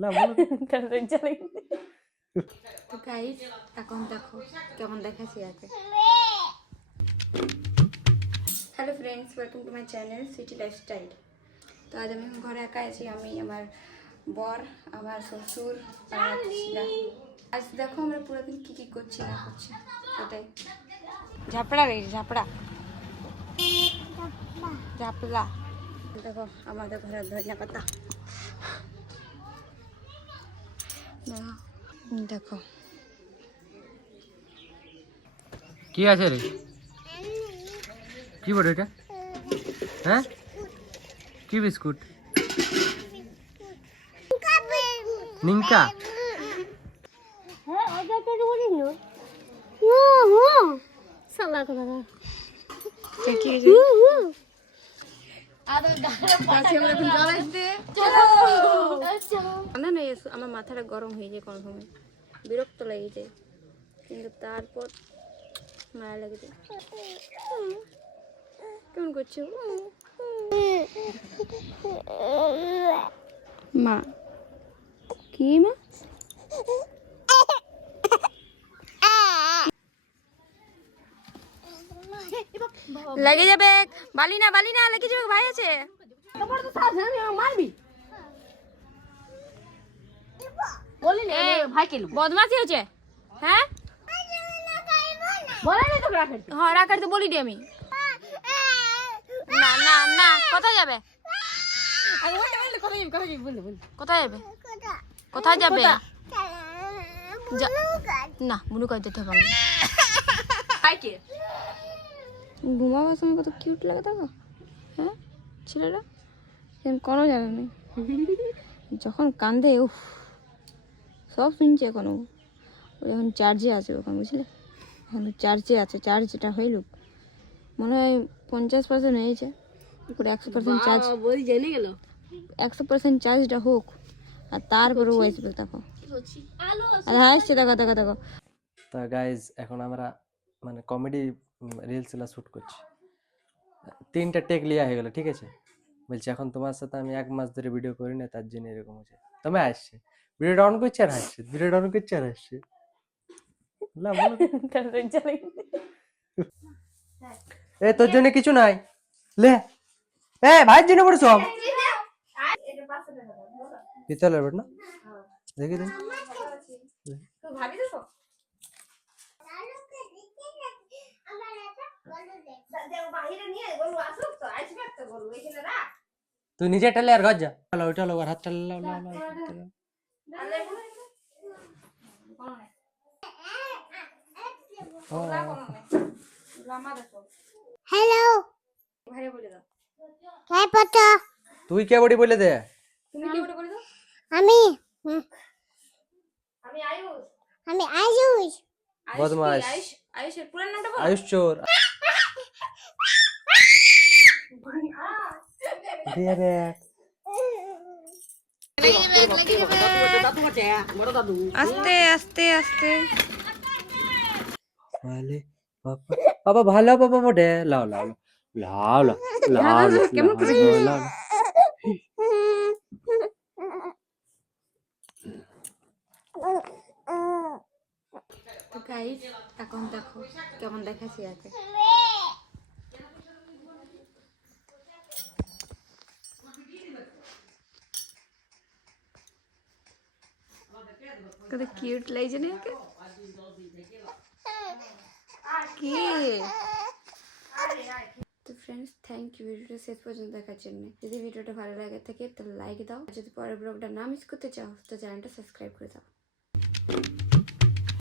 লা বলো তো গাইস এখন দেখো কেমন দেখাচ্ছি আগে। Hello friends, welcome to my channel Sweety Lifestyle. তো আজ আমি ঘরে একা আছি, আমি আমার বর, আমার শ্বশুর আর আজ দেখো আমরা পুরো দিন কী কী করছি না করছি সেটাই। ঝাপড়া রে ঝাপড়া ঝাপলা। দেখো আমাদের ঘরের ধনিয়া পাতা, দেখো কি আছে রে? কি বড় এটা? হ্যাঁ কি বিস্কুট? নিমকা। হ্যাঁ আগে তো বলি না সালা কথা কি না না আমার মাথাটা গরম হয়ে যায় কোনো সময়, বিরক্ত লেগে যায়, কিন্তু তারপর মায়া লেগে যায়। কেমন করছো মা? কি মা? লেগে যাবে, বালি না লেগে যাবে, ভাই আছে মারবি বলি না ভাই কে বদমাশি হচ্ছে। হ্যাঁ বলে না তো রাখে হ্যাঁ রাখার তো বলি দি আমি। না না না কোথায় যাবে? কোথায় যাবে? কোথায় যাবে? না বুনু কাজ দিতে হবে। ঘুমাবার সময় কত কিউট লাগে দেখো। হ্যাঁ ছেলেরা কোনো যাবে না, যখন কান্দে উফ সব শুনছে এখনো। ও যখন চার্জে আছে ওখানে, বুঝলে এখন চার্জে আছে, চার্জটা হইলুক মনে হয় 50% হয়েছে, পুরো 100% চার্জ, 100% চার্জটা হোক আর তারপরে ও আসবে। দেখো আর আসছে, দেখো দেখো দেখো। তো গাইজ এখন আমরা মানে কমেডি রিলস গুলা শ্যুট করছি, 3টা টেক লিয়া হয়ে গেল, ঠিক আছে? বলছি এখন তোমার সাথে আমি 1 মাস ধরে ভিডিও করি না, তার জন্য এরকম হচ্ছে। তুমি আসছে ভিডিও ডাউন করছে আর আসছে, ভিডিও ডাউন করছে আর আসছে। লা বলো এ তোর জন্য কিছু নাই, লে এ ভাইয়ের জন্য পড়ে সব পিতলের বেট না, দেখি দেখি তুই নিজে টেলে আর ঘর যা, ওইটা লো আর হাতটা লাও লাও লাও। হ্যালো হ্যাঁ পটা তুই কে বড়ি বলে দে? আমি আমি আয়ুষ। আমি আয়ুষ বদমাশ আয়ুষের পুরো নামটা বল। আয়ুষ চোর। দিয়ে রে আস্তে আস্তে আস্তে ভালে বাবা বাবা ভালো বাবা বড়ে লাও লাও লাও লাও লাও কেমন খুশি লাও। তো গাইস এখন দেখো কেমন দেখাচ্ছি আগে। কত কিউট লাগছে না একে? কি তো ফ্রেন্ডস, থ্যাংক ইউ ভিডিওটা শেষ পর্যন্ত দেখার জন্য। যদি ভিডিওটা ভালো লাগে থাকে তাহলে লাইক দাও, আর যদি পরের ব্লগটা না মিস করতে চাও তো চ্যানেলটা সাবস্ক্রাইব করে দাও।